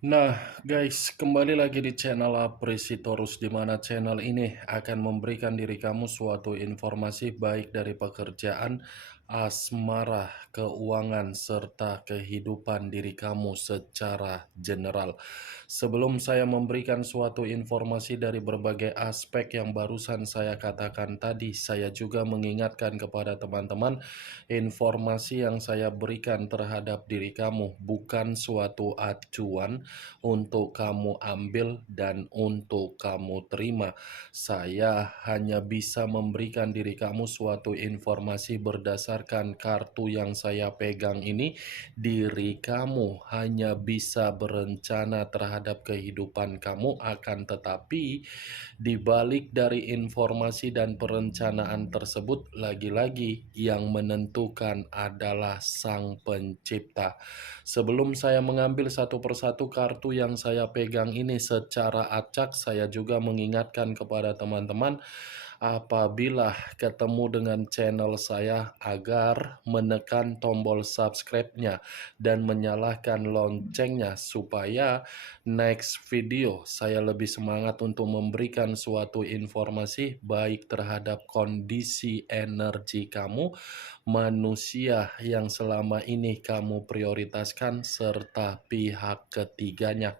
Nah, guys, kembali lagi di channel Apresitorus, di mana channel ini akan memberikan diri kamu suatu informasi baik dari pekerjaan, asmara, keuangan, serta kehidupan diri kamu secara general. Sebelum saya memberikan suatu informasi dari berbagai aspek yang barusan saya katakan tadi, saya juga mengingatkan kepada teman-teman, informasi yang saya berikan terhadap diri kamu bukan suatu acuan untuk kamu ambil dan untuk kamu terima. Saya hanya bisa memberikan diri kamu suatu informasi berdasarkan kartu yang saya pegang ini. Diri kamu hanya bisa berencana terhadap kehidupan kamu, akan tetapi di balik dari informasi dan perencanaan tersebut, lagi-lagi yang menentukan adalah Sang Pencipta. Sebelum saya mengambil satu persatu kartu yang saya pegang ini secara acak, saya juga mengingatkan kepada teman-teman, apabila ketemu dengan channel saya, agar menekan tombol subscribe-nya dan menyalakan loncengnya supaya next video saya lebih semangat untuk memberikan suatu informasi baik terhadap kondisi energi kamu, manusia yang selama ini kamu prioritaskan, serta pihak ketiganya.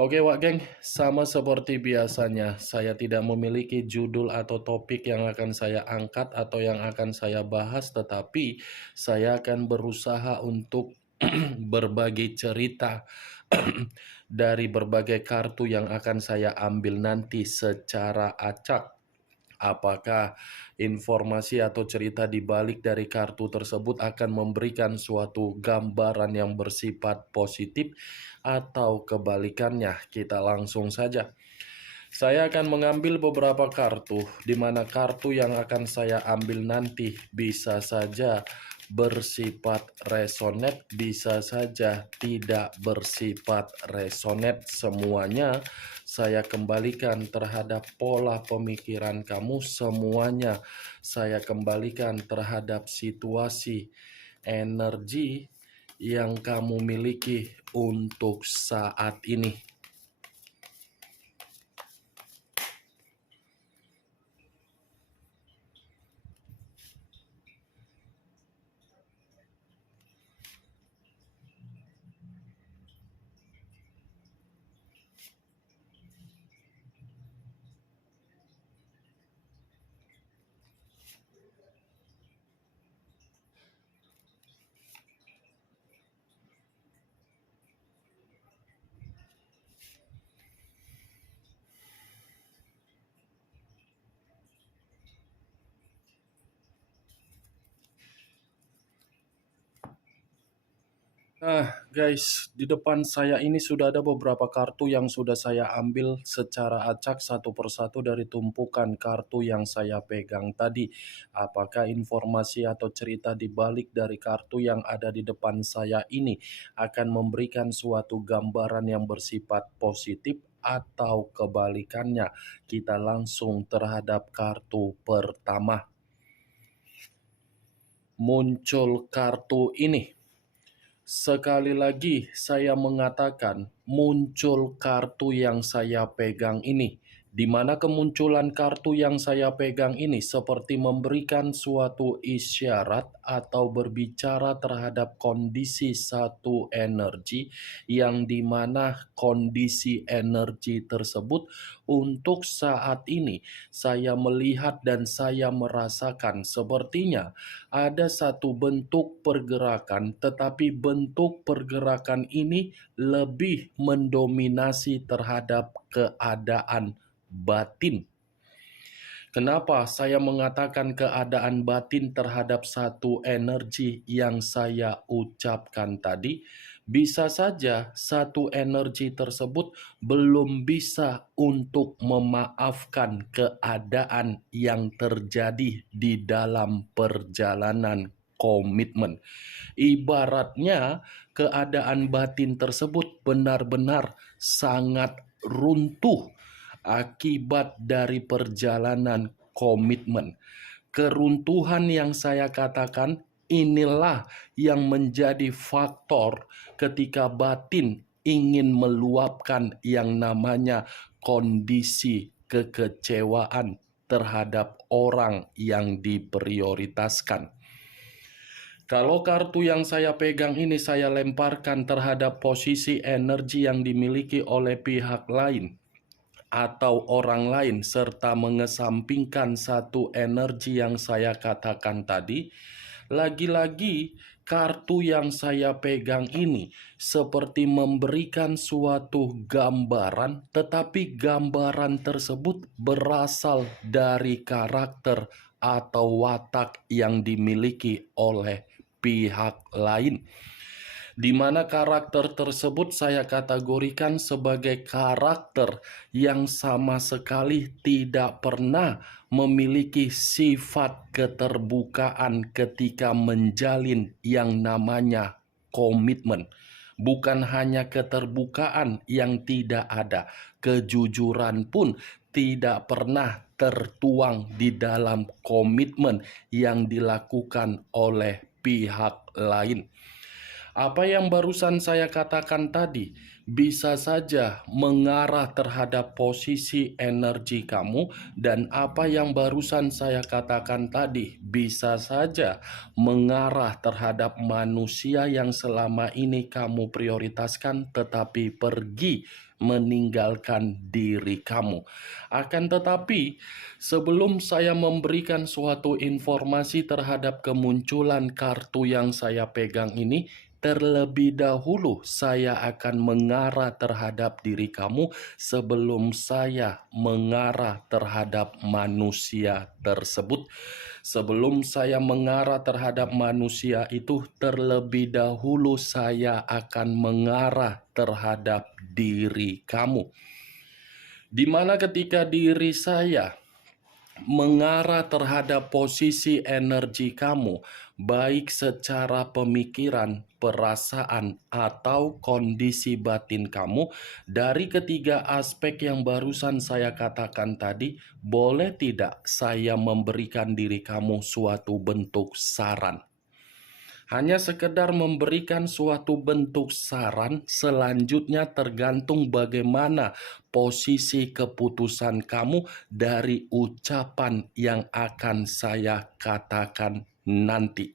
Oke Wak Geng, sama seperti biasanya, saya tidak memiliki judul atau topik yang akan saya angkat atau yang akan saya bahas, tetapi saya akan berusaha untuk berbagi cerita dari berbagai kartu yang akan saya ambil nanti secara acak. Apakah informasi atau cerita di balik dari kartu tersebut akan memberikan suatu gambaran yang bersifat positif atau kebalikannya? Kita langsung saja. Saya akan mengambil beberapa kartu, di mana kartu yang akan saya ambil nanti bisa saja bersifat resonate, bisa saja tidak bersifat resonate. Semuanya saya kembalikan terhadap pola pemikiran kamu, semuanya saya kembalikan terhadap situasi energi yang kamu miliki untuk saat ini. Nah, guys, di depan saya ini sudah ada beberapa kartu yang sudah saya ambil secara acak satu persatu dari tumpukan kartu yang saya pegang tadi. Apakah informasi atau cerita di balik dari kartu yang ada di depan saya ini akan memberikan suatu gambaran yang bersifat positif atau kebalikannya? Kita langsung terhadap kartu pertama. Muncul kartu ini. Sekali lagi saya mengatakan, muncul kartu yang saya pegang ini, di mana kemunculan kartu yang saya pegang ini seperti memberikan suatu isyarat atau berbicara terhadap kondisi satu energi, yang dimana kondisi energi tersebut untuk saat ini saya melihat dan saya merasakan sepertinya ada satu bentuk pergerakan, tetapi bentuk pergerakan ini lebih mendominasi terhadap keadaan batin. Kenapa saya mengatakan keadaan batin terhadap satu energi yang saya ucapkan tadi? Bisa saja satu energi tersebut belum bisa untuk memaafkan keadaan yang terjadi di dalam perjalanan komitmen. Ibaratnya keadaan batin tersebut benar-benar sangat runtuh akibat dari perjalanan komitmen. Keruntuhan yang saya katakan inilah yang menjadi faktor ketika batin ingin meluapkan yang namanya kondisi kekecewaan terhadap orang yang diprioritaskan. Kalau kartu yang saya pegang ini saya lemparkan terhadap posisi energi yang dimiliki oleh pihak lain atau orang lain, serta mengesampingkan satu energi yang saya katakan tadi, lagi-lagi kartu yang saya pegang ini seperti memberikan suatu gambaran, tetapi gambaran tersebut berasal dari karakter atau watak yang dimiliki oleh pihak lain, di mana karakter tersebut saya kategorikan sebagai karakter yang sama sekali tidak pernah memiliki sifat keterbukaan ketika menjalin yang namanya komitmen. Bukan hanya keterbukaan yang tidak ada, kejujuran pun tidak pernah tertuang di dalam komitmen yang dilakukan oleh pihak lain. Apa yang barusan saya katakan tadi bisa saja mengarah terhadap posisi energi kamu, dan apa yang barusan saya katakan tadi bisa saja mengarah terhadap manusia yang selama ini kamu prioritaskan tetapi pergi meninggalkan diri kamu. Akan tetapi, sebelum saya memberikan suatu informasi terhadap kemunculan kartu yang saya pegang ini, terlebih dahulu saya akan mengarah terhadap diri kamu sebelum saya mengarah terhadap manusia tersebut. Sebelum saya mengarah terhadap manusia itu, terlebih dahulu saya akan mengarah terhadap diri kamu. Di mana ketika diri saya mengarah terhadap posisi energi kamu, baik secara pemikiran, perasaan, atau kondisi batin kamu, dari ketiga aspek yang barusan saya katakan tadi, boleh tidak saya memberikan diri kamu suatu bentuk saran? Hanya sekedar memberikan suatu bentuk saran, selanjutnya tergantung bagaimana posisi keputusan kamu dari ucapan yang akan saya katakan nanti.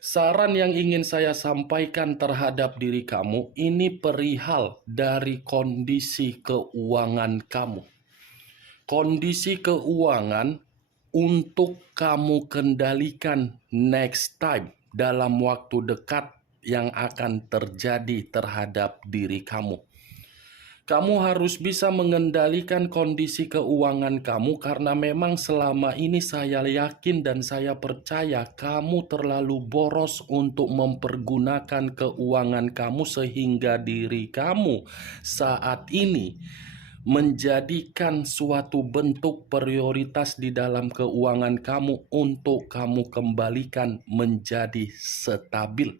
Saran yang ingin saya sampaikan terhadap diri kamu ini perihal dari kondisi keuangan kamu. Kondisi keuangan untuk kamu kendalikan next time, dalam waktu dekat yang akan terjadi terhadap diri kamu. Kamu harus bisa mengendalikan kondisi keuangan kamu, karena memang selama ini saya yakin dan saya percaya kamu terlalu boros untuk mempergunakan keuangan kamu, sehingga diri kamu saat ini menjadikan suatu bentuk prioritas di dalam keuangan kamu untuk kamu kembalikan menjadi stabil.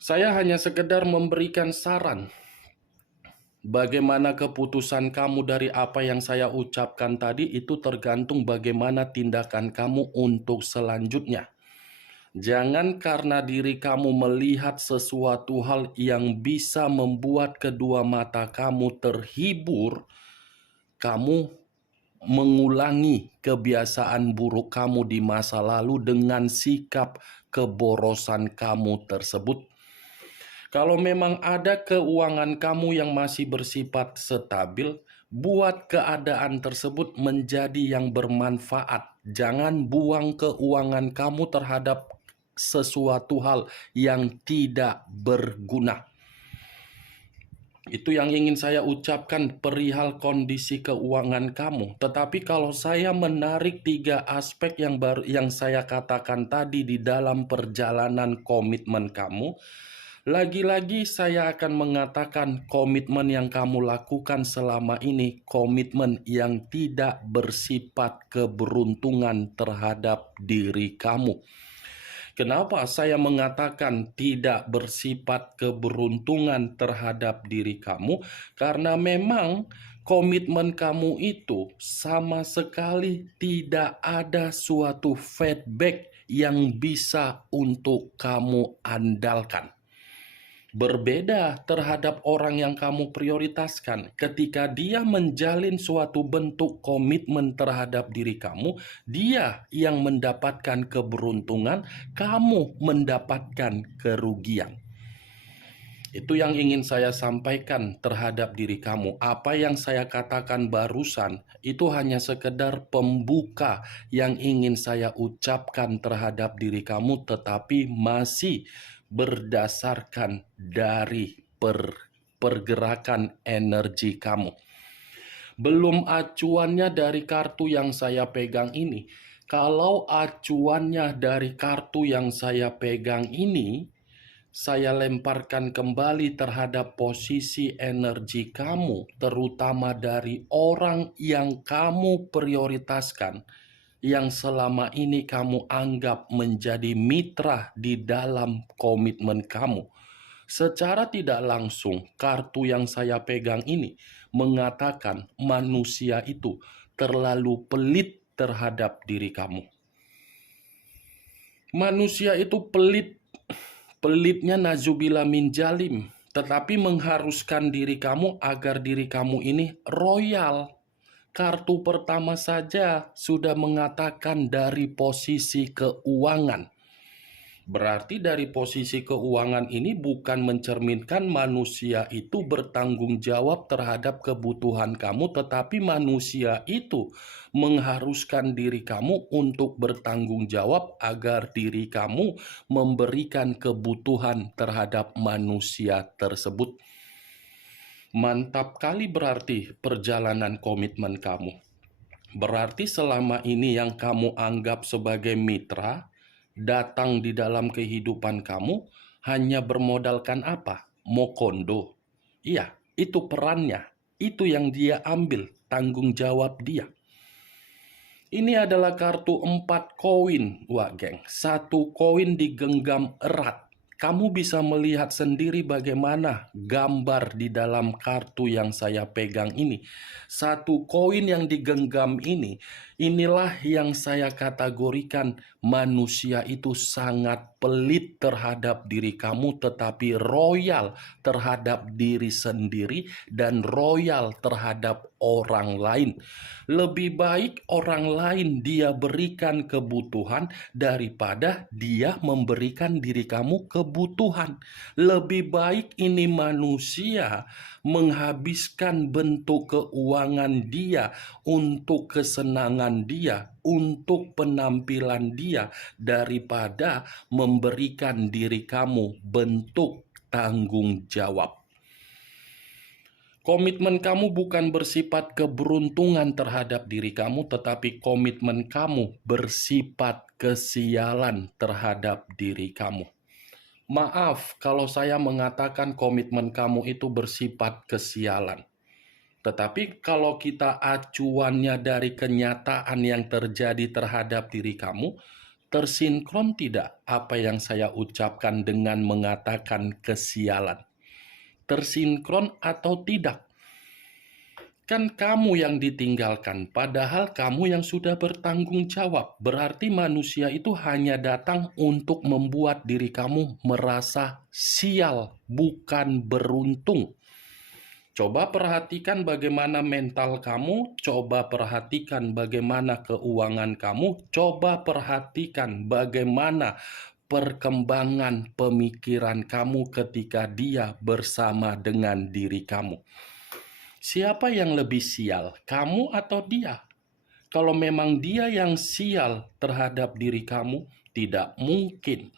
Saya hanya sekedar memberikan saran. Bagaimana keputusan kamu dari apa yang saya ucapkan tadi itu tergantung bagaimana tindakan kamu untuk selanjutnya. Jangan karena diri kamu melihat sesuatu hal yang bisa membuat kedua mata kamu terhibur, kamu mengulangi kebiasaan buruk kamu di masa lalu dengan sikap keborosan kamu tersebut. Kalau memang ada keuangan kamu yang masih bersifat stabil, buat keadaan tersebut menjadi yang bermanfaat. Jangan buang keuangan kamu terhadap sesuatu hal yang tidak berguna. Itu yang ingin saya ucapkan perihal kondisi keuangan kamu. Tetapi kalau saya menarik tiga aspek yang saya katakan tadi di dalam perjalanan komitmen kamu, lagi-lagi saya akan mengatakan komitmen yang kamu lakukan selama ini komitmen yang tidak bersifat keberuntungan terhadap diri kamu. Kenapa saya mengatakan tidak bersifat keberuntungan terhadap diri kamu? Karena memang komitmen kamu itu sama sekali tidak ada suatu feedback yang bisa untuk kamu andalkan. Berbeda terhadap orang yang kamu prioritaskan. Ketika dia menjalin suatu bentuk komitmen terhadap diri kamu, dia yang mendapatkan keberuntungan, kamu mendapatkan kerugian. Itu yang ingin saya sampaikan terhadap diri kamu. Apa yang saya katakan barusan itu hanya sekedar pembuka yang ingin saya ucapkan terhadap diri kamu, tetapi masih berdasarkan dari pergerakan energi kamu. Belum acuannya dari kartu yang saya pegang ini. Kalau acuannya dari kartu yang saya pegang ini, saya lemparkan kembali terhadap posisi energi kamu, terutama dari orang yang kamu prioritaskan, yang selama ini kamu anggap menjadi mitra di dalam komitmen kamu. Secara tidak langsung, kartu yang saya pegang ini mengatakan manusia itu terlalu pelit terhadap diri kamu. Manusia itu pelit. Pelitnya nazubillah min jalim, tetapi mengharuskan diri kamu agar diri kamu ini royal. Kartu pertama saja sudah mengatakan dari posisi keuangan. Berarti dari posisi keuangan ini bukan mencerminkan manusia itu bertanggung jawab terhadap kebutuhan kamu, tetapi manusia itu mengharuskan diri kamu untuk bertanggung jawab agar diri kamu memberikan kebutuhan terhadap manusia tersebut. Mantap kali berarti perjalanan komitmen kamu. Berarti selama ini yang kamu anggap sebagai mitra datang di dalam kehidupan kamu hanya bermodalkan apa? Mokondo. Iya, itu perannya. Itu yang dia ambil, tanggung jawab dia. Ini adalah kartu 4 koin, wah geng. 1 koin digenggam erat. Kamu bisa melihat sendiri bagaimana gambar di dalam kartu yang saya pegang ini. 1 koin yang digenggam ini, inilah yang saya kategorikan manusia itu sangat pelit terhadap diri kamu, tetapi royal terhadap diri sendiri dan royal terhadap orang lain. Lebih baik orang lain dia berikan kebutuhan daripada dia memberikan diri kamu kebutuhan. Lebih baik ini manusia menghabiskan bentuk keuangan dia untuk kesenangan dia, untuk penampilan dia, daripada memberikan diri kamu bentuk tanggung jawab. Komitmen kamu bukan bersifat keberuntungan terhadap diri kamu, tetapi komitmen kamu bersifat kesialan terhadap diri kamu. Maaf kalau saya mengatakan komitmen kamu itu bersifat kesialan. Tetapi kalau kita acuannya dari kenyataan yang terjadi terhadap diri kamu, tersinkron tidak apa yang saya ucapkan dengan mengatakan kesialan? Tersinkron atau tidak? Kan kamu yang ditinggalkan, padahal kamu yang sudah bertanggung jawab. Berarti manusia itu hanya datang untuk membuat diri kamu merasa sial, bukan beruntung. Coba perhatikan bagaimana mental kamu, coba perhatikan bagaimana keuangan kamu, coba perhatikan bagaimana perkembangan pemikiran kamu ketika dia bersama dengan diri kamu. Siapa yang lebih sial, kamu atau dia? Kalau memang dia yang sial terhadap diri kamu, tidak mungkin.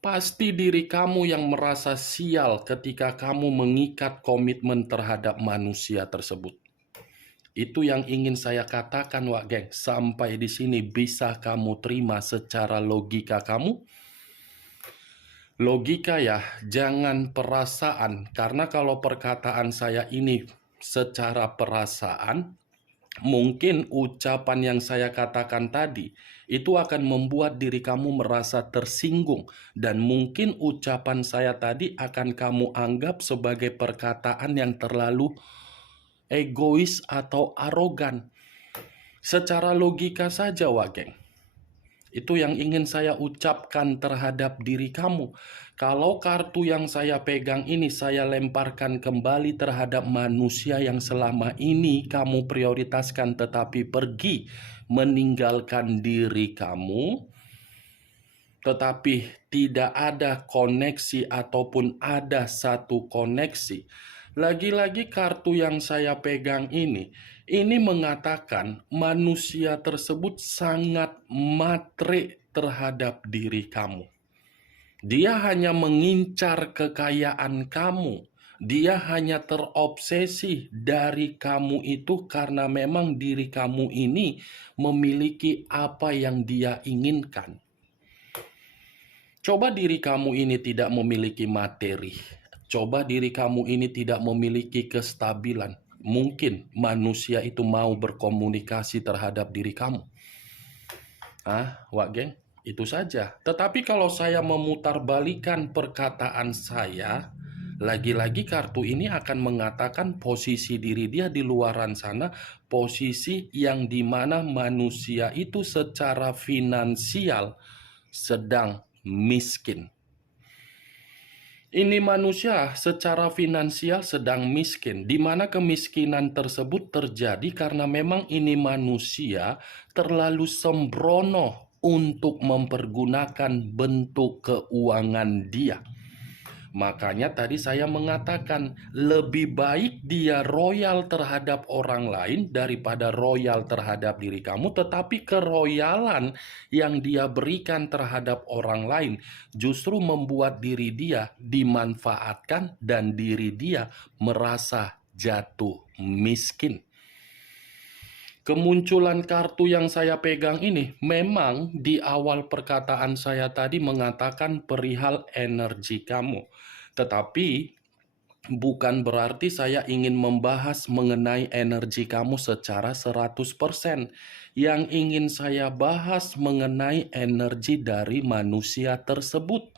Pasti diri kamu yang merasa sial ketika kamu mengikat komitmen terhadap manusia tersebut. Itu yang ingin saya katakan, wak geng. Sampai di sini bisa kamu terima secara logika kamu? Logika ya, jangan perasaan. Karena kalau perkataan saya ini secara perasaan, mungkin ucapan yang saya katakan tadi itu akan membuat diri kamu merasa tersinggung, dan mungkin ucapan saya tadi akan kamu anggap sebagai perkataan yang terlalu egois atau arogan. Secara logika saja, wak geng. Itu yang ingin saya ucapkan terhadap diri kamu. Kalau kartu yang saya pegang ini saya lemparkan kembali terhadap manusia yang selama ini kamu prioritaskan tetapi pergi meninggalkan diri kamu, tetapi tidak ada koneksi ataupun ada satu koneksi. Lagi-lagi kartu yang saya pegang ini mengatakan manusia tersebut sangat matre terhadap diri kamu. Dia hanya mengincar kekayaan kamu. Dia hanya terobsesi dari kamu itu karena memang diri kamu ini memiliki apa yang dia inginkan. Coba diri kamu ini tidak memiliki materi. Coba diri kamu ini tidak memiliki kestabilan. Mungkin manusia itu mau berkomunikasi terhadap diri kamu. Wak geng, itu saja. Tetapi kalau saya memutarbalikan perkataan saya, lagi-lagi kartu ini akan mengatakan posisi diri dia di luaran sana, posisi yang dimana manusia itu secara finansial sedang miskin. Ini manusia secara finansial sedang miskin, di mana kemiskinan tersebut terjadi karena memang ini manusia terlalu sembrono untuk mempergunakan bentuk keuangan dia. Makanya tadi saya mengatakan lebih baik dia royal terhadap orang lain daripada royal terhadap diri kamu, tetapi keroyalan yang dia berikan terhadap orang lain justru membuat diri dia dimanfaatkan dan diri dia merasa jatuh miskin. Kemunculan kartu yang saya pegang ini memang di awal perkataan saya tadi mengatakan perihal energi kamu. Tetapi bukan berarti saya ingin membahas mengenai energi kamu secara 100%. Yang ingin saya bahas mengenai energi dari manusia tersebut.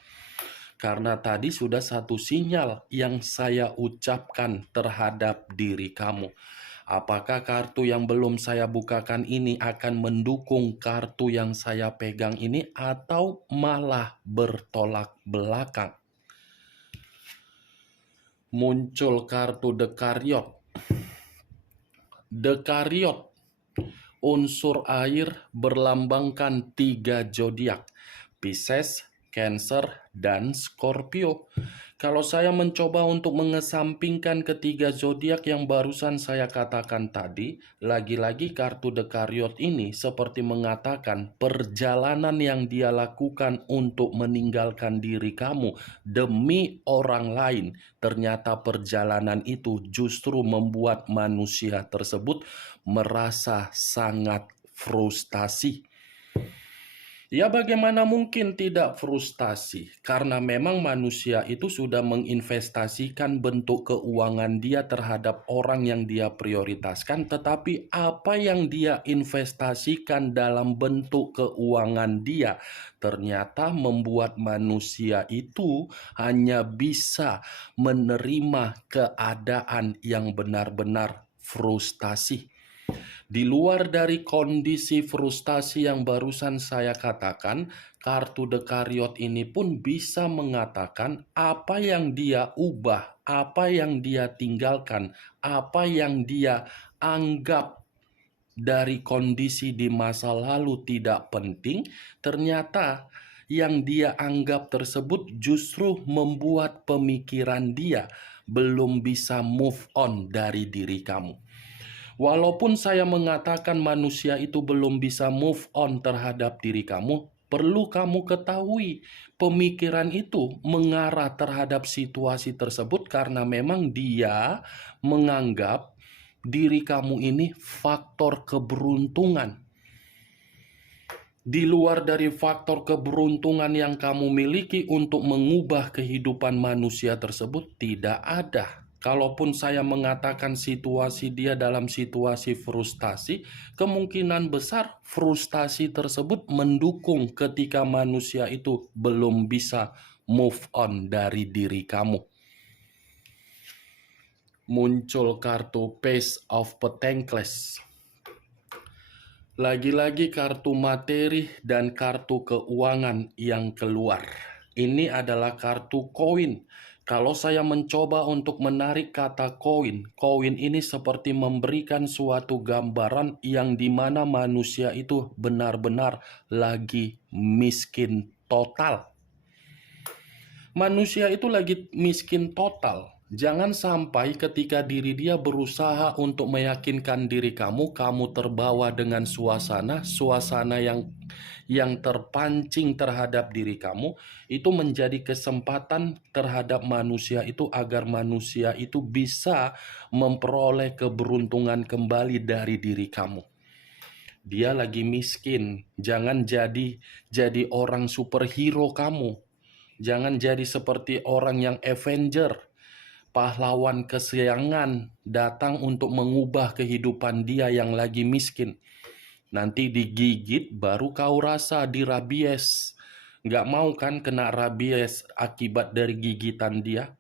Karena tadi sudah satu sinyal yang saya ucapkan terhadap diri kamu. Apakah kartu yang belum saya bukakan ini akan mendukung kartu yang saya pegang ini atau malah bertolak belakang? Muncul kartu The Chariot. The Chariot, unsur air berlambangkan 3 zodiak, Pisces, Cancer, dan Scorpio. Kalau saya mencoba untuk mengesampingkan ketiga zodiak yang barusan saya katakan tadi, lagi-lagi kartu The Chariot ini seperti mengatakan perjalanan yang dia lakukan untuk meninggalkan diri kamu demi orang lain. Ternyata perjalanan itu justru membuat manusia tersebut merasa sangat frustasi. Ya bagaimana mungkin tidak frustasi? Karena memang manusia itu sudah menginvestasikan bentuk keuangan dia terhadap orang yang dia prioritaskan, tetapi apa yang dia investasikan dalam bentuk keuangan dia ternyata membuat manusia itu hanya bisa menerima keadaan yang benar-benar frustasi. Di luar dari kondisi frustasi yang barusan saya katakan, kartu The Chariot ini pun bisa mengatakan apa yang dia ubah, apa yang dia tinggalkan, apa yang dia anggap dari kondisi di masa lalu tidak penting, ternyata yang dia anggap tersebut justru membuat pemikiran dia belum bisa move on dari diri kamu. Walaupun saya mengatakan manusia itu belum bisa move on terhadap diri kamu, perlu kamu ketahui pemikiran itu mengarah terhadap situasi tersebut karena memang dia menganggap diri kamu ini faktor keberuntungan. Di luar dari faktor keberuntungan yang kamu miliki untuk mengubah kehidupan manusia tersebut tidak ada. Kalaupun saya mengatakan situasi dia dalam situasi frustasi, kemungkinan besar frustasi tersebut mendukung ketika manusia itu belum bisa move on dari diri kamu. Muncul kartu Page of Pentacles. Lagi-lagi kartu materi dan kartu keuangan yang keluar. Ini adalah kartu koin. Kalau saya mencoba untuk menarik kata koin, koin ini seperti memberikan suatu gambaran yang dimana manusia itu benar-benar lagi miskin total. Manusia itu lagi miskin total. Jangan sampai ketika diri dia berusaha untuk meyakinkan diri kamu, kamu terbawa dengan suasana yang terpancing terhadap diri kamu, itu menjadi kesempatan terhadap manusia itu agar manusia itu bisa memperoleh keberuntungan kembali dari diri kamu. Dia lagi miskin, jangan jadi orang superhero kamu. Jangan jadi seperti orang yang Avenger, pahlawan kesayangan datang untuk mengubah kehidupan dia yang lagi miskin. Nanti digigit baru kau rasa dirabies. Nggak mau kan kena rabies akibat dari gigitan dia?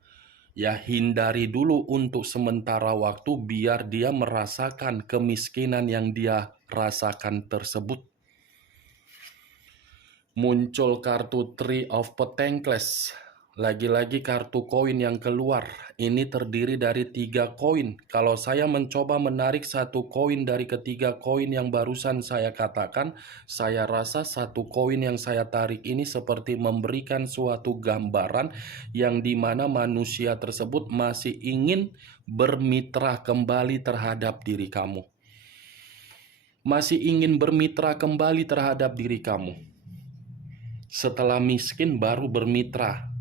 Ya hindari dulu untuk sementara waktu biar dia merasakan kemiskinan yang dia rasakan tersebut. Muncul kartu Three of Pentacles. Lagi-lagi kartu koin yang keluar. Ini terdiri dari 3 koin. Kalau saya mencoba menarik satu koin dari ketiga koin yang barusan saya katakan, saya rasa satu koin yang saya tarik ini seperti memberikan suatu gambaran yang dimana manusia tersebut masih ingin bermitra kembali terhadap diri kamu. Masih ingin bermitra kembali terhadap diri kamu. Setelah miskin baru bermitra.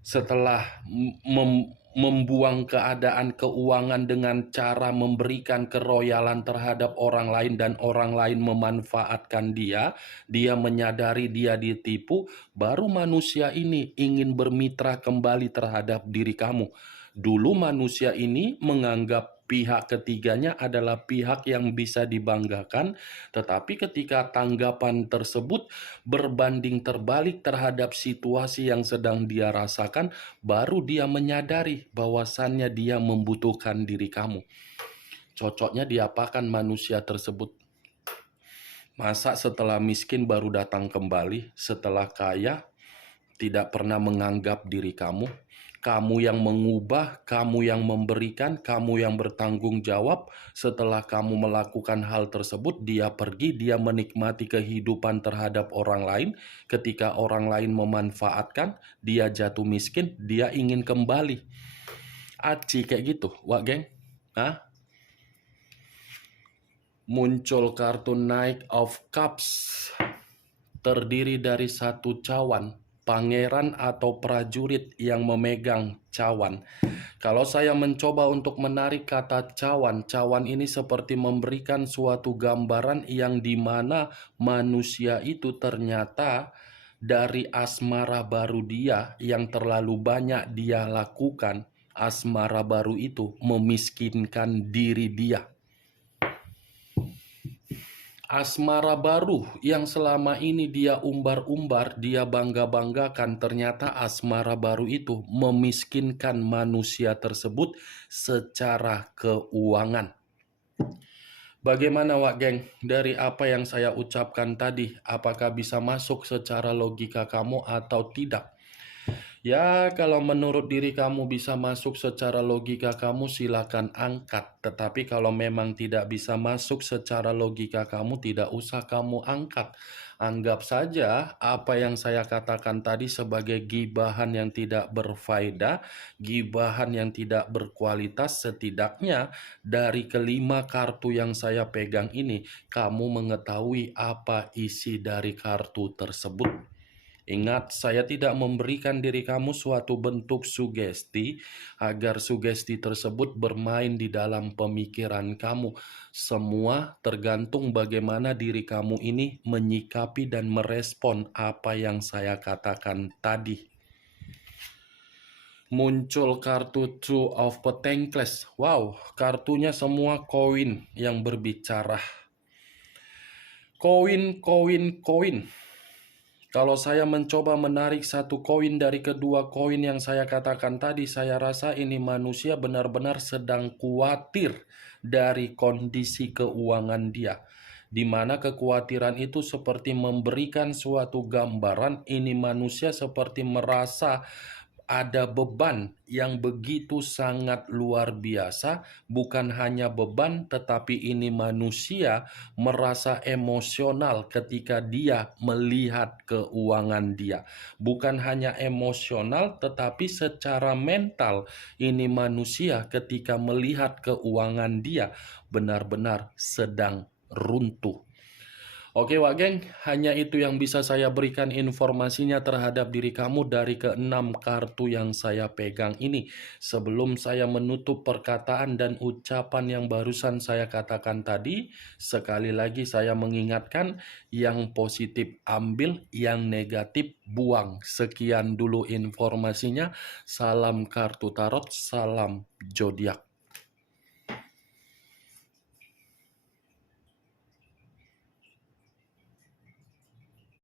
Setelah membuang keadaan keuangan dengan cara memberikan keroyalan terhadap orang lain dan orang lain memanfaatkan dia, dia menyadari dia ditipu, baru manusia ini ingin bermitra kembali terhadap diri kamu. Dulu manusia ini menganggap pihak ketiganya adalah pihak yang bisa dibanggakan, tetapi ketika tanggapan tersebut berbanding terbalik terhadap situasi yang sedang dia rasakan, baru dia menyadari bahwasannya dia membutuhkan diri kamu. Cocoknya diapakan manusia tersebut? Masa setelah miskin baru datang kembali, setelah kaya tidak pernah menganggap diri kamu? Kamu yang mengubah, kamu yang memberikan, kamu yang bertanggung jawab. Setelah kamu melakukan hal tersebut, dia pergi, dia menikmati kehidupan terhadap orang lain. Ketika orang lain memanfaatkan, dia jatuh miskin, dia ingin kembali. Aci kayak gitu, wak geng? Hah? Muncul kartu Knight of Cups. Terdiri dari satu cawan, pangeran atau prajurit yang memegang cawan. Kalau saya mencoba untuk menarik kata cawan, cawan ini seperti memberikan suatu gambaran yang dimana manusia itu ternyata dari asmara baru dia yang terlalu banyak dia lakukan, asmara baru itu memiskinkan diri dia. Asmara baru yang selama ini dia umbar-umbar, dia bangga-banggakan, ternyata asmara baru itu memiskinkan manusia tersebut secara keuangan. Bagaimana Wak Geng? Dari apa yang saya ucapkan tadi, apakah bisa masuk secara logika kamu atau tidak? Ya, kalau menurut diri kamu bisa masuk secara logika kamu, silakan angkat. Tetapi kalau memang tidak bisa masuk secara logika kamu, tidak usah kamu angkat. Anggap saja apa yang saya katakan tadi sebagai gibahan yang tidak berfaedah, gibahan yang tidak berkualitas. Setidaknya dari kelima kartu yang saya pegang ini, kamu mengetahui apa isi dari kartu tersebut. Ingat, saya tidak memberikan diri kamu suatu bentuk sugesti agar sugesti tersebut bermain di dalam pemikiran kamu. Semua tergantung bagaimana diri kamu ini menyikapi dan merespon apa yang saya katakan tadi. Muncul kartu Two of Pentacles. Wow, kartunya semua koin yang berbicara. Koin, koin, koin. Kalau saya mencoba menarik satu koin dari kedua koin yang saya katakan tadi, saya rasa ini manusia benar-benar sedang khawatir dari kondisi keuangan dia. di mana kekhawatiran itu seperti memberikan suatu gambaran ini manusia seperti merasa ada beban yang begitu sangat luar biasa, bukan hanya beban, tetapi ini manusia merasa emosional ketika dia melihat keuangan dia. Bukan hanya emosional, tetapi secara mental, ini manusia ketika melihat keuangan dia benar-benar sedang runtuh. Oke Wak Geng, hanya itu yang bisa saya berikan informasinya terhadap diri kamu dari keenam kartu yang saya pegang ini. Sebelum saya menutup perkataan dan ucapan yang barusan saya katakan tadi, sekali lagi saya mengingatkan, yang positif ambil, yang negatif buang. Sekian dulu informasinya. Salam kartu tarot, salam zodiak.